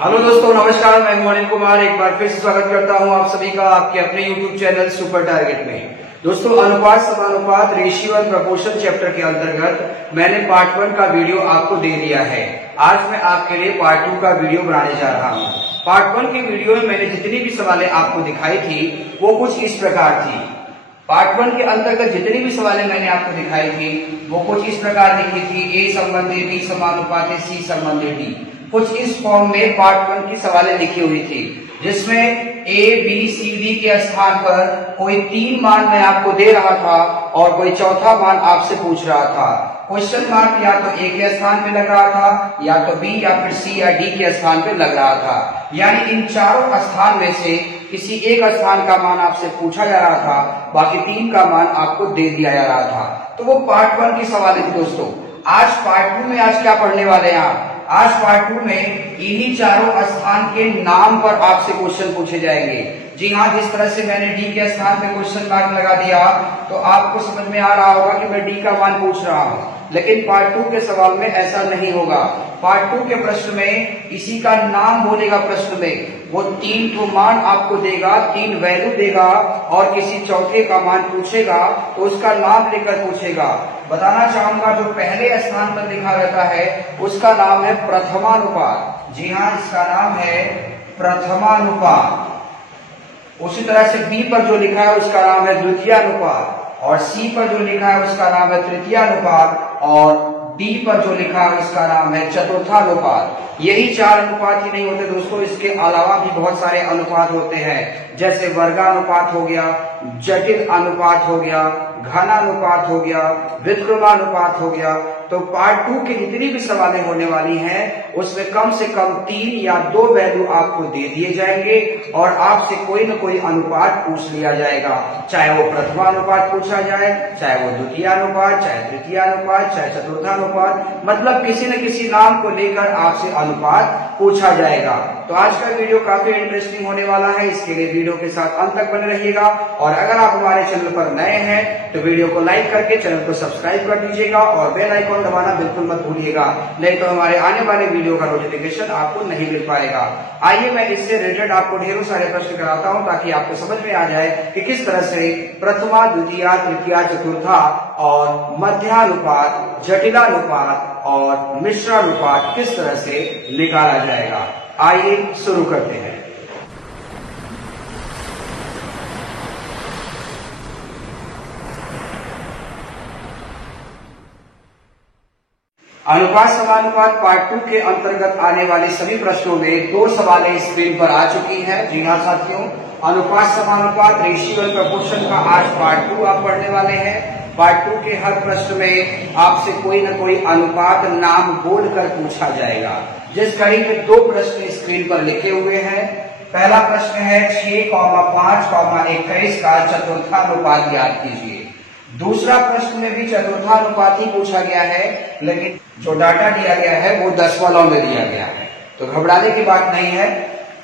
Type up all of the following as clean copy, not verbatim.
Hello दोस्तों, नमस्कार। मैं अनिल कुमार एक बार फिर से स्वागत करता हूं आप सभी का आपके अपने YouTube चैनल सुपर टारगेट में। दोस्तों, अनुपात समानुपात रेशियो एंड प्रोपोर्शन चैप्टर के अंतर्गत मैंने पार्ट 1 का वीडियो आपको दे दिया है। आज मैं आपके लिए पार्ट 2 का वीडियो बनाने जा रहा हूं। पार्ट 1 के वीडियो में मैंने जितनी भी सवालें आपको दिखाई थी वो कुछ इस प्रकार थी। पार्ट 1 के अंतर्गत जितनी भी सवालें मैंने आपको दिखाई थी वो कुछ इस प्रकार लिखी थी। ए संबंधी बी समानुपाती सी संबंधी डी। कुछ इस फॉर्म में पार्ट 1 की सवालें लिखी हुई थी, जिसमें ए बी सी डी के स्थान पर कोई 3 मान मैं आपको दे रहा था और कोई चौथा मान आपसे पूछ रहा था। क्वेश्चन मार्क या तो ए के स्थान पे लग रहा था, या तो बी या फिर सी या डी के स्थान पे लग रहा था। यानी इन चारों स्थान में से किसी एक स्थान का मान आपसे पूछा जा रहा था, बाकी 3 का मान आपको दे दिया जा रहा था। तो वो पार्ट 1 की सवालें थी। दोस्तों, आज पार्ट 2 में आज क्या पढ़ने वाले हैं आप? आज पार्ट 2 में इन्हीं चारों स्थान के नाम पर आपसे क्वेश्चन पूछे जाएंगे। जी हाँ, जिस तरह से मैंने डी के स्थान पे क्वेश्चन मार्क लगा दिया तो आपको समझ में आ रहा होगा कि मैं डी का मान पूछ रहा हूँ, लेकिन पार्ट 2 के सवाल में ऐसा नहीं होगा। पार्ट 2 के प्रश्न में इसी का नाम बोलेगा। प्रश्न में वो 3 तो मान आपको देगा, 3 वैल्यू देगा और किसी चौथे का मान पूछेगा तो उसका नाम लेकर पूछेगा। बताना चाहूंगा, जो पहले स्थान पर लिखा रहता है उसका नाम है प्रथमानुपात। जी हाँ, इसका नाम है प्रथमानुपात। उसी तरह से बी पर जो लिखा है उसका नाम है द्वितीयानुपात, और सी पर जो लिखा है उसका नाम है तृतीयानुपात, और डी पर जो लिखा है उसका नाम है चतुर्थानुपात। यही 4 अनुपात ही नहीं होते दोस्तों, इसके अलावा भी बहुत सारे अनुपात होते हैं, जैसे वर्गानुपात हो गया, जटिल अनुपात हो गया, घनानुपात हो गया, व्युत्क्रमानुपात हो गया। तो पार्ट 2 की जितनी भी सवालें होने वाली हैं उसमें कम से कम 3 या 2 वैल्यू आपको दे दिए जाएंगे और आपसे कोई न कोई अनुपात पूछ लिया जाएगा। चाहे वो प्रथमानुपात पूछा जाए, चाहे वो द्वितीयानुपात, चाहे तृतीयानुपात, चाहे चतुर्थानुपात, मतलब किसी न किसी नाम को लेकर आपसे अनुपात पूछा जाएगा। तो आज का वीडियो काफी इंटरेस्टिंग होने वाला है, इसके लिए वीडियो के साथ अंत तक बने रहिएगा। और अगर आप हमारे चैनल पर नए हैं तो वीडियो को लाइक करके चैनल को सब्सक्राइब कर दीजिएगा और बेल आइकॉन दबाना बिल्कुल मत भूलिएगा, नहीं तो हमारे आने वाले वीडियो का नोटिफिकेशन आपको नहीं मिल पाएगा। आइए मैं इससे रिलेटेड आपको ढेरों सारे प्रश्न कराता हूं ताकि आपको समझ में आ जाए कि किस तरह से प्रथमा, द्वितीया, तृतीया, चतुर्था और मध्यानुपात, जटिलानुपात और मिश्रानुपात किस तरह से निकाला जाएगा। आइए शुरू करते हैं। अनुपात समानुपात पार्ट 2 के अंतर्गत आने वाले सभी प्रश्नों में 2 सवालें स्क्रीन पर आ चुकी हैं। जी हाँ साथियों, अनुपात समानुपात रेशियो एंड प्रोपोर्शन का आज पार्ट 2 आप पढ़ने वाले हैं। पार्ट 2 के हर प्रश्न में आपसे कोई न कोई अनुपात नाम बोलकर पूछा जाएगा। जिस कड़ी में 2 प्रश्न स्क्रीन पर लिखे हुए हैं। पहला प्रश्न है 6,5,21 का चतुर्थानुपात ज्ञात कीजिए। दूसरा प्रश्न में भी चतुर्थानुपात ही पूछा गया है, लेकिन जो डाटा दिया गया है वो दशमलव में दिया गया है, तो घबराने की बात नहीं है।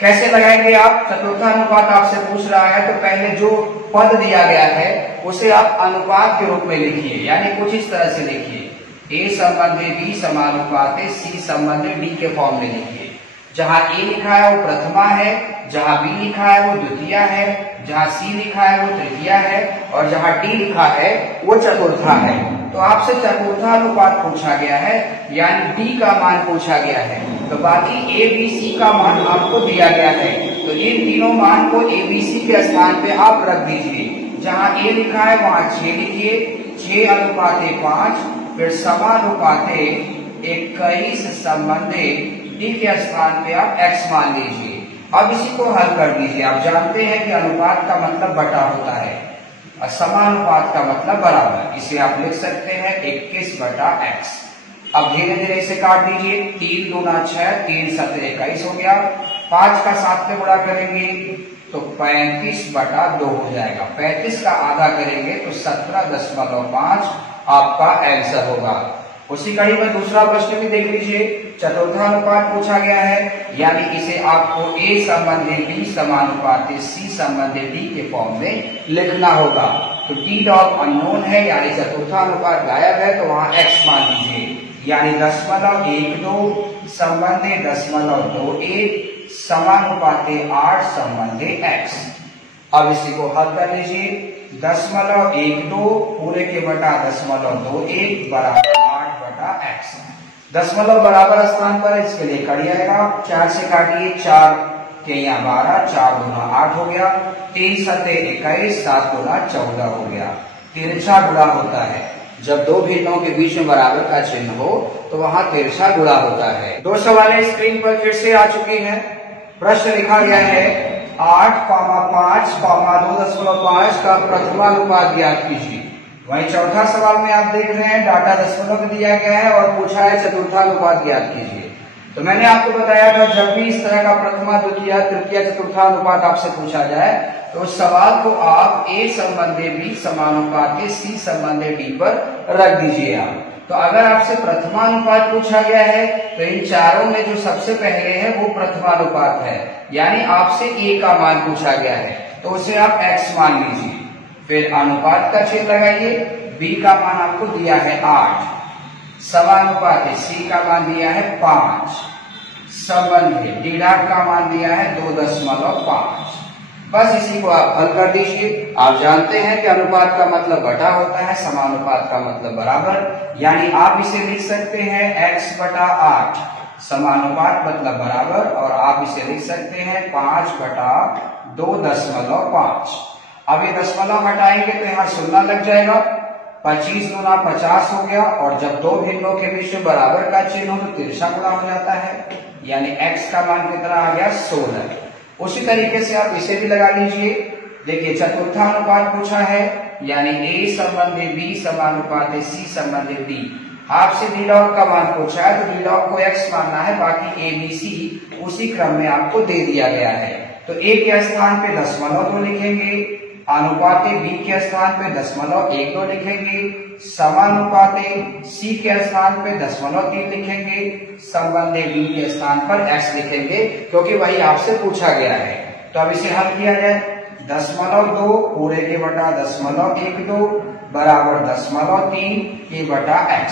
कैसे लगाएंगे आप? चतुर्थानुपात आपसे पूछ रहा है तो पहले जो पद दिया गया है उसे आप अनुपात के रूप में लिखिए, यानी कुछ इस तरह से लिखिए। ए संबंधी बी समानुपात सी संबंधी डी के फॉर्म में लिखिए। जहां ए लिखा है वो प्रथमा है, जहां बी लिखा है वो द्वितीया है, जहां सी लिखा है वो तृतीया है और जहां डी लिखा है वो चतुर्था है। तो आपसे चतुर्थानुपात पूछा गया है, यानी डी का मान पूछा गया है। तो बाकी ए बी सी का मान आपको दिया गया है, तो इन तीनों मान को ए बी सी के स्थान पे आप रख दीजिए। जहां ए लिखा है वहां 6 लिखिए, 6:5, फिर समानुपाते 21 संबंधी डी के स्थान पे आप x मान लीजिए। अब इसी को हल कर दीजिए। आप जानते हैं कि अनुपात का मतलब बटा होता है और समानुपात का मतलब बराबर। इसे आप लिख सकते हैं 21/x। अब धीरे धीरे इसे काट दीजिए। 3 दूना 6, 3 7 21 हो गया। 5 का 7 में गुणा करेंगे तो 35/2 हो जाएगा। 35 का आधा करेंगे तो 17.5 आपका आंसर होगा। उसी कड़ी में दूसरा प्रश्न भी देख लीजिए। चतुर्थानुपात पूछा गया है, यानी इसे आपको ए संबंधी बी समानुपाती सी संबंधी डी के फॉर्म में लिखना होगा। तो डी डॉट अननोन है, यानी चतुर्थानुपात गायब है, तो वहां x मान लीजिए, यानी 0.12 संबंधे 0.21 समानुपाते 8 संबंधे x। अब इसी को हल कर लीजिए। 0.12 पूरे के बटा 0.21 बराबर 8 बटा x। दशमलव बराबर स्थान पर इसके लिए कट जाएगा, 4 से काटिए, 4 के यहाँ 12, 4 गुना 8 हो गया, 3 सते 21, 7 गुना 14 हो गया। तिरछा गुणा होता है, जब दो भिन्नों के बीच में बराबर का चिन्ह हो तो वहां तिरछा गुणा होता है। दो सवालें स्क्रीन पर फिर से आ चुकी हैं। प्रश्न लिखा गया है 8,5, 2.5 का प्रथमानुपात ज्ञात कीजिए। वहीं चौथा सवाल में आप देख रहे हैं डाटा दशमलव में दिया गया है और पूछा है चतुर्थानुपात ज्ञात कीजिए। तो मैंने आपको बताया था जब भी इस तरह का प्रथमा, द्वितीय, तृतीय, चतुर्थानुपात आपसे पूछा जाए तो उस सवाल को आप a संबंधे b समानुपाते c संबंधे d पर रख दीजिए आप। तो अगर आपसे प्रथमानुपात पूछा गया है तो इन चारों में जो सबसे पहले है वो प्रथमानुपात है, यानी आपसे a का मान पूछा गया है तो उसे आप x मान लीजिए। फिर अनुपात का चिन्ह लगाइए, b का मान आपको दिया है 8, समानुपात c का मान दिया है 5, संबंधे d का मान दिया है 2.5। बस इसी को आप हल कर दीजिए। आप जानते हैं कि अनुपात का मतलब बटा होता है, समानुपात का मतलब बराबर, यानी आप इसे लिख सकते हैं x बटा 8, समानुपात मतलब बराबर, और आप इसे लिख सकते हैं 5 बटा 2.5। अब ये दशमलव हटाएंगे तो यहाँ शून्य लग जाएगा, 25 गुना 50 हो गया, और जब दो भिन्नों के बीच में बराबर का चिन्ह हो तो तिरछा गुणा हो जाता है, यानी x का मान कितना आ गया 16। उसी तरीके से आप इसे भी लगा लीजिए। देखिए चतुर्थानुपात पूछा है, यानी a संबंधे b समानुपाते c संबंधे d। आपसे d log का मान पूछा है तो d log को x मानना है, बाकी a b c उसी क्रम में आपको दे दिया गया है। तो a के स्थान पे 0.2 लिखेंगे, अनुपाते b के स्थान पे 0.12 लिखेंगे, समानुपाते c के स्थान पे 0.3 लिखेंगे, संबंधे d के स्थान पर x लिखेंगे, क्योंकि वही आपसे पूछा गया है। तो अब इसे हल किया जाए। 0.2 पूरे के बटा 0.12 बराबर 0.3 के बटा x।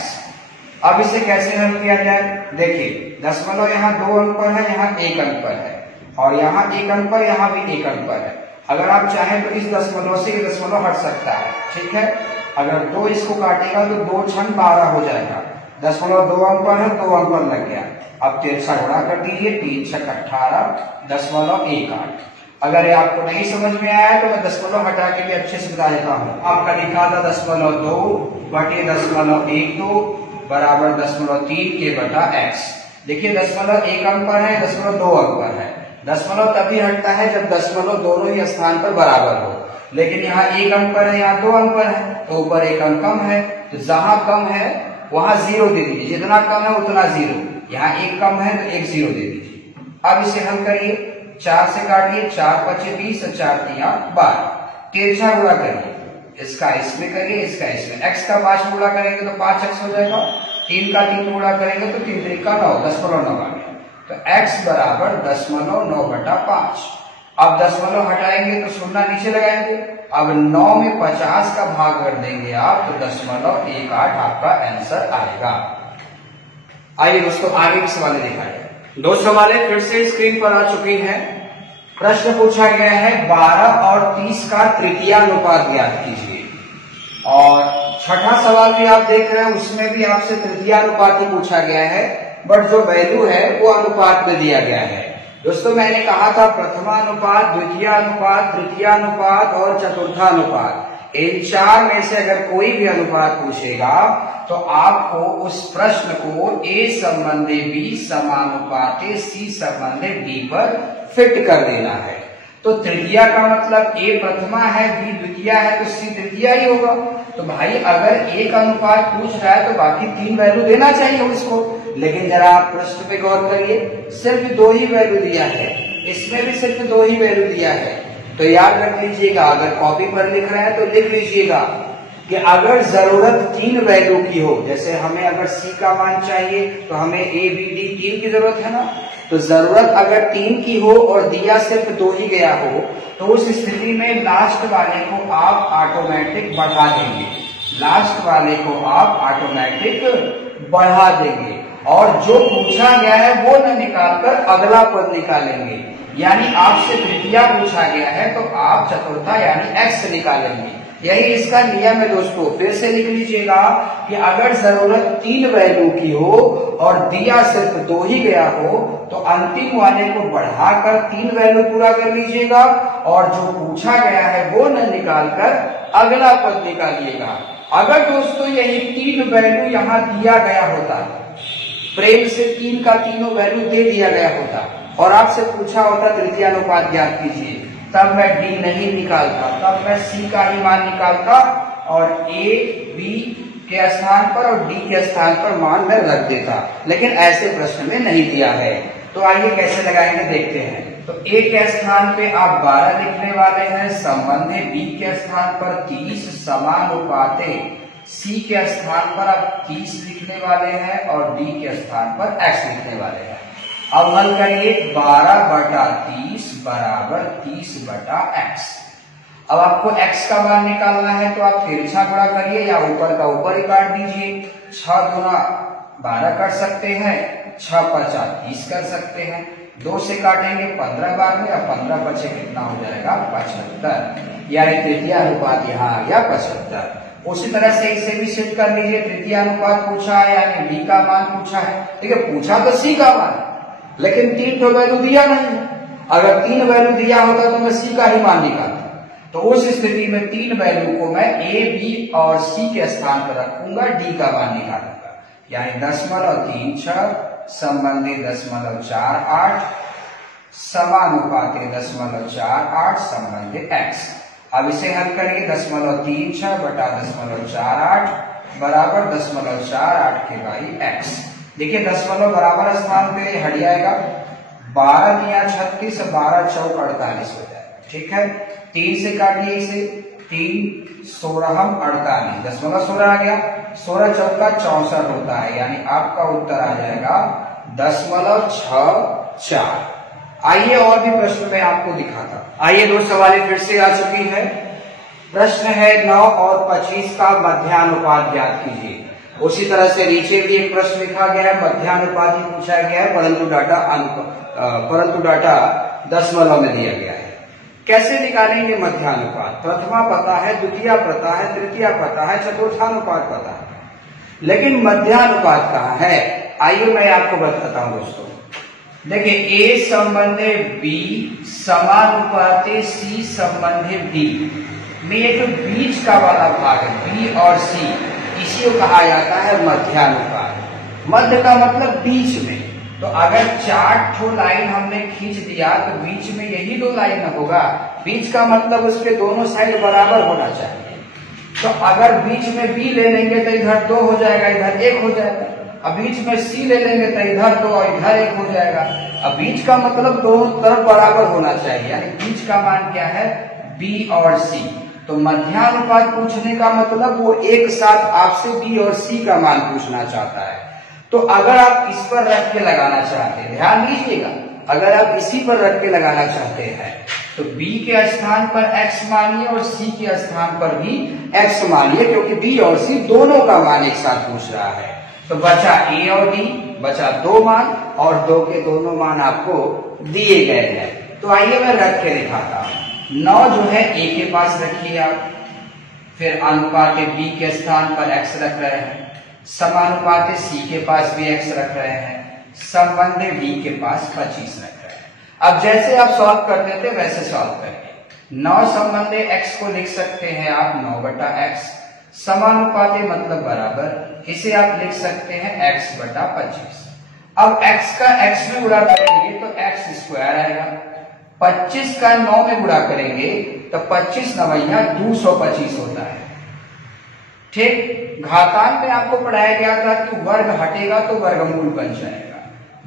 अब इसे कैसे हल किया जाए? देखिए दशमलव यहाँ 2 अंक पर है, यहाँ 1 अंक पर है, और यहाँ 1 अंक पर, यहाँ भी 1 अंक पर है। अगर आप चाहें तो इस दशमलव से ये दशमलव हट सकता है, ठीक है। अगर 2 इसको काटेगा तो 2 छंग 12 हो जाएगा। दशमलव 2 अंक पर है, 2 अंक पर लग गया। अब तिरछा गुणा कर दीजिए, 3 छक 18.18। अगर ये आपको नहीं समझ में आया तो मैं दशमलव हटा के भी अच्छे से बता देता हूँ। आपका लिखा था 0.2 बटे 0.12 बराबर 0.3 के बटा x। देखिए 0.1 अंक पर है, 0.2 अंक पर है। दशमलव तभी हटता है जब दशमलव दोनों ही स्थान पर बराबर हो, लेकिन यहाँ 1 अंक पर है, यहाँ 2 अंक पर है, तो ऊपर 1 अंक कम है, तो जहां कम है वहां 0 दे दीजिए, जितना कम है उतना 0। यहाँ 1 कम है तो 1 0 दे दीजिए। अब इसे हल करिए, 4 से काटिए, 4 5 20 और 4 3 12। तिरछा गुणा करिए, इसका इसमें करिए, इसका इसमें। x का 5 गुणा करेंगे तो 5x हो जाएगा, 3 का 3 गुणा करेंगे तो 3 3 का 9, 0.9 आ गया। तो x बराबर 0.9 बटा 5। अब दशमलव हटाएंगे तो शून्य नीचे लगाएंगे। अब 9 में 50 का भाग कर देंगे आप तो 0.18 आपका आंसर आएगा। आइए दोस्तों आगे की सवाल देखा जाए। 2 सवालें फिर से स्क्रीन पर आ चुकी हैं। प्रश्न पूछा गया है 12 और 30 का तृतीयानुपात ज्ञात कीजिए, और छठा सवाल भी आप देख रहे हैं, उसमें भी आपसे तृतीयानुपात ही पूछा गया है, बट जो वैल्यू है वो अनुपात में दिया गया है। दोस्तों मैंने कहा था प्रथमानुपात, द्वितीयानुपात, तृतीयानुपात और चतुर्थानुपात, इन 4 में से अगर कोई भी अनुपात पूछेगा तो आपको उस प्रश्न को a संबंधे b समानुपाते c संबंधे d पर फिट कर देना है। तो तृतीया का मतलब a प्रथमा है, b द्वितीया है, तो c तृतीया ही होगा। तो भाई अगर एक अनुपात पूछ रहा है तो बाकी 3 वैल्यू देना चाहिए उसको, लेकिन जरा आप प्रश्न पे गौर करिए, सिर्फ 2 ही वैल्यू दिया है, इसमें भी सिर्फ 2 ही वैल्यू दिया है। तो याद रख लीजिएगा, अगर कॉपी पर लिख रहे हैं तो लिख लीजिएगा कि अगर जरूरत 3 वैल्यू की हो, जैसे हमें अगर c का मान चाहिए तो हमें a b d 3 की जरूरत है ना, तो जरूरत अगर 3 की हो और दिया सिर्फ 2 ही गया हो तो उस स्थिति में लास्ट वाले को आप ऑटोमेटिक बढ़ा देंगे, लास्ट वाले को आप ऑटोमेटिक बढ़ा देंगे। और जो पूछा गया है वो न निकालकर अगला पद निकालेंगे। यानी आपसे तृतीया पूछा गया है तो आप चतुर्था यानी एक्स निकालेंगे। यही इसका नियम है दोस्तों। फिर से लिख लीजिएगा कि अगर जरूरत 3 वैल्यू की हो और दिया सिर्फ 2 ही गया हो तो अंतिम वाले को बढ़ाकर 3 वैल्यू पूरा कर लीजिएगा और जो पूछा गया है वो न निकालकर अगला पद निकालिएगा। अगर दोस्तों यही 3 वैल्यू यहाँ दिया गया होता, प्रेम से 3 का तीनों वैल्यू दे दिया गया होता और आपसे पूछा होता तृतीय अनुपात ज्ञात कीजिए, तब मैं डी नहीं निकालता, तब मैं सी का ही मान निकालता और ए बी के स्थान पर और डी के स्थान पर मान मैं रख देता। लेकिन ऐसे प्रश्न में नहीं दिया है। तो आइए कैसे लगाएंगे देखते हैं। तो ए के स्थान पे आप 12 लिखने वाले हैं, संबंधी बी के स्थान पर 30 समानुपाते सी के स्थान पर आप 30 लिखने वाले हैं और डी के स्थान पर एक्स लिखने वाले हैं। अब हल करिए 12/30 बराबर 30/x। अब आपको x का मान निकालना है तो आप तिरछा गुणा करिए या ऊपर का ऊपर ही काट दीजिए। 6 गुना 12 कर सकते हैं, 6 5 30 कर सकते हैं, 2 से काटेंगे 15 बार में, अब 15 बचे कितना हो जाएगा 75। यानी तृतीय अनुपात यहाँ आ गया 75। उसी तरह से इसे भी सेट कर लीजिए। तृतीय अनुपात पूछा है यानी डी का मान पूछा है। देखिए पूछा तो सी का मान लेकिन 3 तो वैल्यू दिया नहीं। अगर 3 वैल्यू दिया होता तो मैं सी का ही मान निकालता। तो उस स्थिति में 3 वैल्यू को मैं ए बी और सी के स्थान पर रखूंगा, डी का मान निकालूंगा। यानी 0.36 संबंधी 0.48 समानुपाती 0.48 संबंधी एक्स। अब इसे हल करेंगे 0.36 बटा 0.48 बराबर 0.48 के बाई एक्स। देखिए दशमलव बराबर स्थान पे हट जाएगा। 12 दिया 36, 12 चौक 48 हो जाएगा। ठीक है, 3 से काटिए इसे, 3 16 48, दशमलव 16 आ गया। 16 चौका 64 होता है, यानी आपका उत्तर आ जाएगा 0.64। आइए और भी प्रश्न मैं आपको दिखाता। आइए 2 सवालें फिर से आ चुकी है। प्रश्न है 9 और 25 का मध्यानुपात ज्ञात कीजिए। उसी तरह से नीचे भी एक प्रश्न लिखा गया है, मध्यानुपात ही पूछा गया है परंतु डाटा दशमलव में दिया गया है। कैसे निकालेंगे मध्यानुपात? प्रथमा पता है, द्वितीय पता है, तृतीय पता है, चतुर्थानुपात पता है, लेकिन मध्यानुपात कहाँ है? आइए मैं आपको बताता हूं दोस्तों। देखिए ए संबंधे बी समानुपाते सी संबंधे डी में ये जो बीच का वाला भाग है बी और सी, इसी को कहा जाता है मध्यानुपात। मध्य का मतलब बीच में। तो अगर 4 लाइन हमने खींच दिया तो बीच में यही 2 लाइन होगा। बीच का मतलब उसके दोनों साइड बराबर होना चाहिए। तो अगर बीच में बी ले लेंगे तो इधर 2 हो जाएगा, इधर 1 हो जाएगा। अब बीच में सी ले लेंगे तो इधर 2 और इधर 1 हो जाएगा। अब बीच का मतलब दोनों तरफ बराबर होना चाहिए, यानी बीच का मान क्या है? बी और सी। तो मध्यानुपात पूछने का मतलब वो एक साथ आपसे बी और सी का मान पूछना चाहता है। तो अगर आप इस पर रख के लगाना चाहते हैं, ध्यान दीजिएगा, अगर आप इसी पर रख के लगाना चाहते हैं तो b के स्थान पर x मानिए और c के स्थान पर भी x मानिए, क्योंकि b और c दोनों का मान एक साथ पूछ रहा है। तो बचा a और d, बचा 2 मान और 2 के दोनों मान आपको दिए गए हैं। तो आइए मैं रख के दिखाता हूं। 9 जो है a के पास रखिए आप, फिर अनुपात b के स्थान पर x रख रहे हैं, समानुपात c के पास भी x रख रहे हैं, संबंधी d के पास 25 रख रहे हैं। अब जैसे आप सॉल्व करते थे वैसे सॉल्व करिए। 9 संबंधी x को लिख सकते हैं आप 9/x, समानुपाती मतलब बराबर, इसे आप लिख सकते हैं x/25। अब x का x में गुणा करेंगे तो x² आएगा। 25 का 9 में गुणा करेंगे तो 25 9 225 होता है। ठीक, घातांक में आपको पढ़ाया गया था कि वर्ग हटेगा तो वर्गमूल बन जाएगा,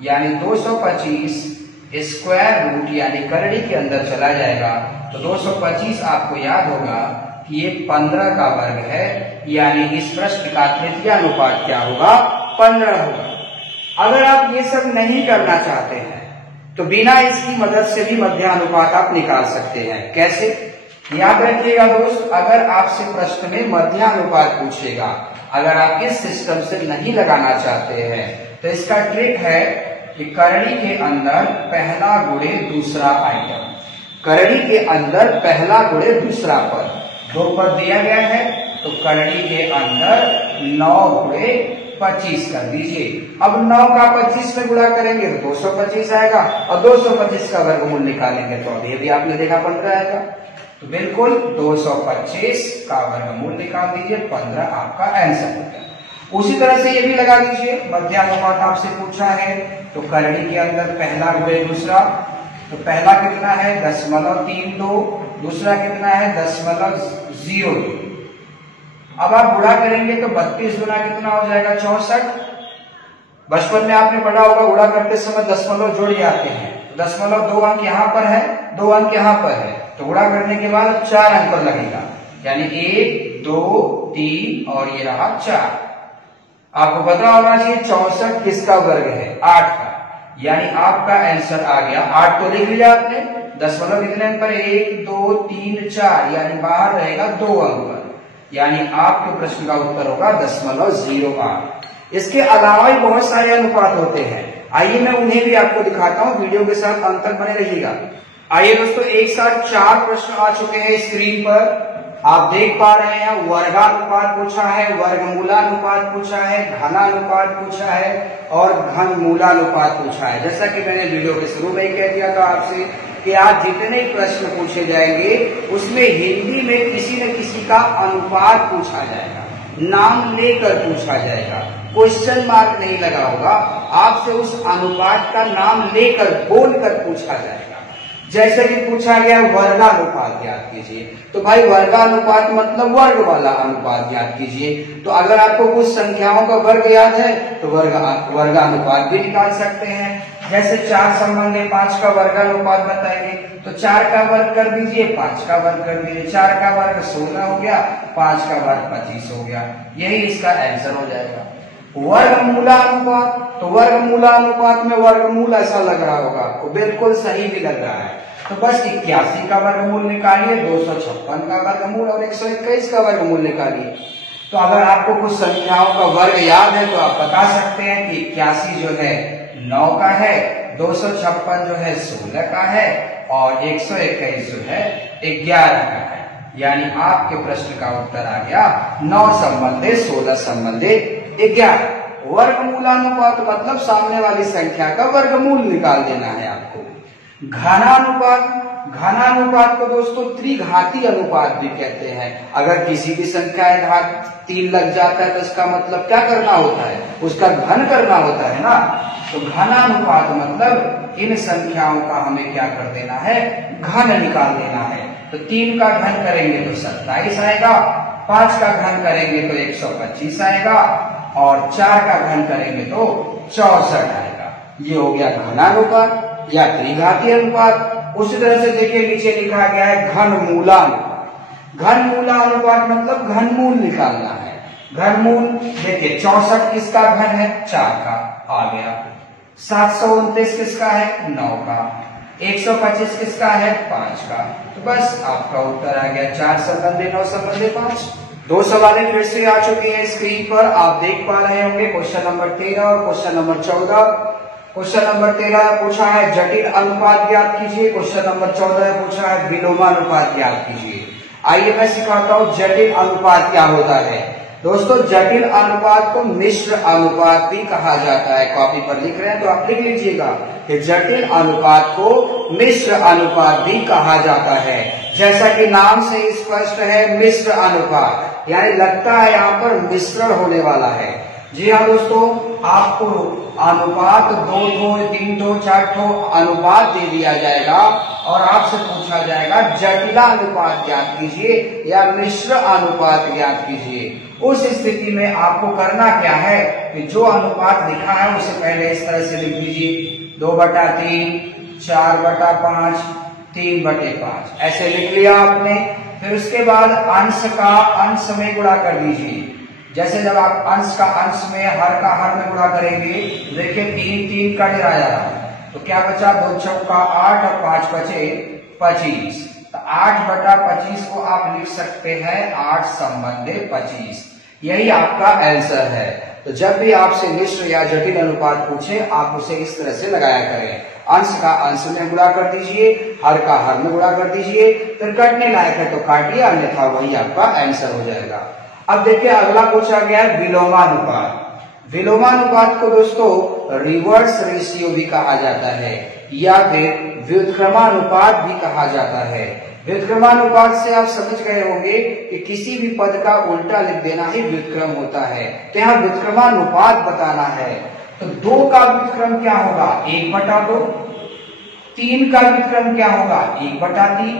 यानी 225 स्क्वायर रूट यानी करड़ी के अंदर चला जाएगा। तो 225 आपको याद होगा कि ये 15 का वर्ग है, यानी इस प्रश्न का तृतीय अनुपात क्या होगा? 15 होगा। अगर आप ये सब नहीं करना चाहते हैं तो बिना इसकी मदद से भी मध्यानुपात आप निकाल सकते हैं। कैसे? याद रखिएगा दोस्त, अगर आपसे प्रश्न में मध्यानुपात पूछेगा, अगर आप इस सिस्टम से नहीं लगाना चाहते हैं तो तो इसका ट्रिक है कि करड़ी के अंदर पहला गुणे दूसरा आइटम, करड़ी के अंदर पहला गुणे दूसरा पद, दो पद दिया गया है तो करड़ी के अंदर 9 गुणे 25 कर दीजिए। अब 9 का 25 में गुणा करेंगे तो 225 आएगा और 225 का वर्गमूल निकालेंगे तो अभी आपने देखा 15 आएगा। तो बिल्कुल 225 का वर्गमूल निकाल दीजिए, 15 आपका आंसर हो गया। उसी तरह से ये भी लगा दीजिए, मध्यानुपात आपसे पूछा है तो करड़ी के अंदर पहला गुणे दूसरा, तो पहला कितना है 0.32, दूसरा कितना है 0.02। अब आप गुणा करेंगे तो 32 गुना कितना हो जाएगा 64। बचपन में आपने पढ़ा होगा गुणा करते समय दशमलव जुड़ जाते हैं, दशमलव 2 अंक यहाँ पर है, 2 अंक यहाँ पर है, तो गुणा करने के बाद 4 अंक पर लगेगा, यानी 1 2 3 और ये रहा 4। आपको पता होना चाहिए 64 किसका वर्ग है 8 का, यानी आपका आंसर आ गया 8 तो लिख लिया आपने, दशमलव कितने अंक पर 1 2 3 4, यानी बाहर रहेगा 2 अंक पर, यानी आपके प्रश्न का उत्तर होगा 0.08। इसके अलावा भी बहुत सारे अनुपात होते हैं, आइए मैं उन्हें भी आपको दिखाता हूं, वीडियो के साथ अंत तक बने रहिएगा। आइए दोस्तों, एक साथ 4 प्रश्न आ चुके हैं स्क्रीन पर, आप देख पा रहे हैं। वर्गानुपात पूछा है, वर्गमूलानुपात पूछा है, घनानुपात पूछा है और घनमूलानुपात पूछा है। जैसा कि मैंने वीडियो के शुरू में ही कह दिया था आपसे कि आज जितने प्रश्न पूछे जाएंगे उसमें हिंदी में किसी न किसी का अनुपात पूछा जाएगा, नाम लेकर पूछा जाएगा, क्वेश्चन मार्क नहीं लगा होगा, आपसे उस अनुपात का नाम लेकर बोलकर पूछा जाएगा। जैसे कि पूछा गया वर्गानुपात ज्ञात कीजिए, तो भाई वर्गानुपात मतलब वर्ग वाला अनुपात ज्ञात कीजिए। तो अगर आपको कुछ संख्याओं का वर्ग याद है तो वर्गानुपात भी निकाल सकते हैं। जैसे 4 संबंधी 5 का वर्गानुपात बताएंगे तो 4 का वर्ग कर दीजिए, 5 का वर्ग कर दीजिए, 4 का वर्ग 16 हो गया, 5 का वर्ग 25 हो गया, यही इसका आंसर हो जाएगा। वर्गमूलानुपात, तो वर्गमूलानुपात में वर्गमूल ऐसा लग रहा होगा आपको, बिल्कुल सही भी लग रहा है। तो बस 81 का वर्गमूल निकालिए, 256 का वर्गमूल और 121 का वर्गमूल निकालिए। तो अगर आपको कुछ संख्याओं का वर्ग याद है तो आप बता सकते हैं कि 81 जो है 9 का है, 256 जो है 16 का है और 121 जो है 11 का है, यानी आपके प्रश्न का उत्तर आ गया 9 संबंधे 16 संबंधे 11। वर्गमूलानुपात मतलब सामने वाली संख्या का वर्गमूल निकाल देना है आपको। घनानुपात, घनानुपात को दोस्तों त्रिघाती अनुपात भी कहते हैं। अगर किसी भी संख्या घात 3 लग जाता है तो इसका मतलब क्या करना होता है, उसका घन करना होता है ना। तो घनानुपात मतलब इन संख्याओं का हमें क्या कर देना है, घन निकाल देना है। तो 3 का घन करेंगे तो 27 आएगा, 5 का घन करेंगे तो 125 आएगा और 4 का घन करेंगे तो 64 आएगा। ये हो गया घनानुपात या त्रिघाती अनुपात। उसी तरह से देखिए नीचे लिखा गया है घनमूलानुपात। घनमूलानुपात मतलब घनमूल निकालना है। घनमूल देखिए 64 किसका घन है, 4 का आ गया, 729 किसका है, 9 का, 125 किसका है, 5 का। तो बस आपका उत्तर आ गया 4 संबंधी 9 संबंधी 5। 2 सवालें फिर से आ चुकी हैं स्क्रीन पर, आप देख पा रहे होंगे, क्वेश्चन नंबर 13 और क्वेश्चन नंबर 14। क्वेश्चन नंबर 13 पूछा है जटिल अनुपात ज्ञात कीजिए, क्वेश्चन नंबर 14 पूछा है विलोमानुपात ज्ञात कीजिए। आइए मैं सिखाता हूं जटिल अनुपात क्या होता है। दोस्तों जटिल अनुपात को मिश्र अनुपात भी कहा जाता है। कॉपी पर लिख रहे हैं तो आप लिख लीजिएगा कि जटिल अनुपात को मिश्र अनुपात भी कहा जाता है। जैसा कि नाम से स्पष्ट है मिश्र अनुपात, यानी लगता है यहाँ पर मिश्रण होने वाला है। जी हाँ दोस्तों, आपको अनुपात 2 3 4 अनुपात दे दिया जाएगा और आपसे पूछा जाएगा जटिलानुपात ज्ञात कीजिए या मिश्र अनुपात ज्ञात कीजिए। उस स्थिति में आपको करना क्या है कि जो अनुपात लिखा है उसे पहले इस तरह से लिख दीजिए, 2/3, 4/5, 3/5 ऐसे लिख लिया आपने। फिर उसके बाद अंश का अंश में गुणा कर दीजिए। जैसे जब आप अंश का अंश में हर का हर में गुणा करेंगे, देखिए 3 कट जाएगा तो क्या बचा, 2 चौका 8 और 5 बचे 25। तो 8/25 को आप लिख सकते हैं 8 संबंधे 25, यही आपका आंसर है। तो जब भी आपसे मिश्र या जटिल अनुपात पूछे, आप उसे इस तरह से लगाया करें। अंश का अंश में गुणा कर दीजिए, हर का हर में गुणा कर दीजिए, फिर काटने लायक है तो काटिए, अन्यथा वही आपका आंसर हो जाएगा। अब देखिए अगला पूछा गया है विलोमानुपात। विलोमानुपात को दोस्तों रिवर्स रेशियो भी कहा जाता है या फिर व्युत्क्रमानुपात भी कहा जाता है। व्युत्क्रमानुपात से आप समझ गए होंगे कि किसी भी पद का उल्टा लिख देना ही व्युत्क्रम होता है। तो यहाँ व्युत्क्रमानुपात बताना है, तो 2 का व्युत्क्रम क्या होगा 1/2, 3 का व्युत्क्रम क्या होगा 1/3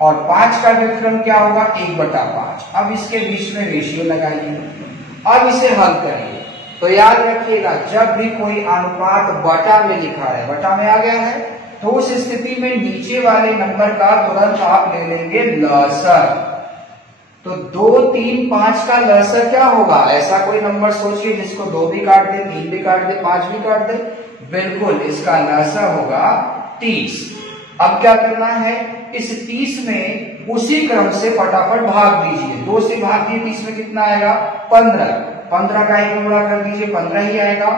और 5 का व्युत्क्रम क्या होगा 1/5। अब इसके बीच में रेशियो लगाइए, अब इसे हल करिए। तो याद रखिएगा जब भी कोई अनुपात बटा में लिखा है, बटा में आ गया है, तो उस स्थिति में नीचे वाले नंबर का तुरंत आप ले लेंगे लसर। तो 2, 3, 5 का लसर क्या होगा? ऐसा कोई नंबर सोचिए जिसको 2 भी काट दे, 3 भी काट दे, 5 भी काट दे। बिल्कुल, इसका लसर होगा 30। अब क्या करना है, इस 30 में उसी क्रम से फटाफट भाग दीजिए। 2 से भाग दिए 30 में कितना आएगा 15। 15 का 1 गुणा कर दीजिए 15 ही आएगा।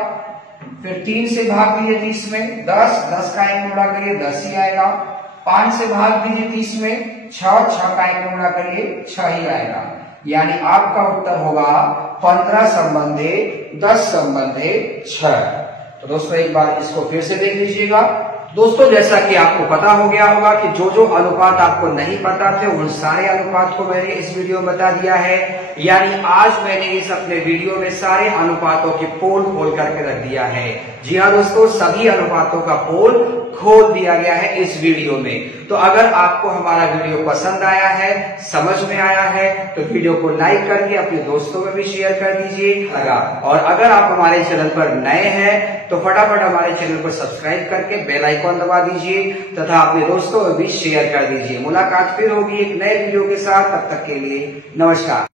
फिर 3 से भाग दीजिए 30 में 10, 10 का 1 गुणा करिए 10 ही आएगा। 5 से भाग दीजिए 30 में 6, 6 का 1 गुणा करिए 6 ही आएगा। यानी आपका उत्तर होगा 15 संबंधे 10 संबंधे 6। तो दोस्तों एक बार इसको फिर से देख लीजिएगा। दोस्तों जैसा कि आपको पता हो गया होगा कि जो जो अनुपात आपको नहीं पता थे उन सारे अनुपात को मैंने इस वीडियो में बता दिया है। यानी आज मैंने इस अपने वीडियो में सारे अनुपातों के पोल खोल करके रख दिया है। जी हाँ दोस्तों, सभी अनुपातों का पोल खोल दिया गया है इस वीडियो में। तो अगर आपको हमारा वीडियो पसंद आया है, समझ में आया है, तो वीडियो को लाइक करके अपने दोस्तों में भी शेयर कर दीजिए। और अगर आप हमारे चैनल पर नए हैं तो फटाफट हमारे चैनल को सब्सक्राइब करके बेल आइकॉन दबा दीजिए तथा अपने दोस्तों में भी शेयर कर दीजिए। मुलाकात फिर होगी एक नए वीडियो के साथ, तब तक के लिए नमस्कार।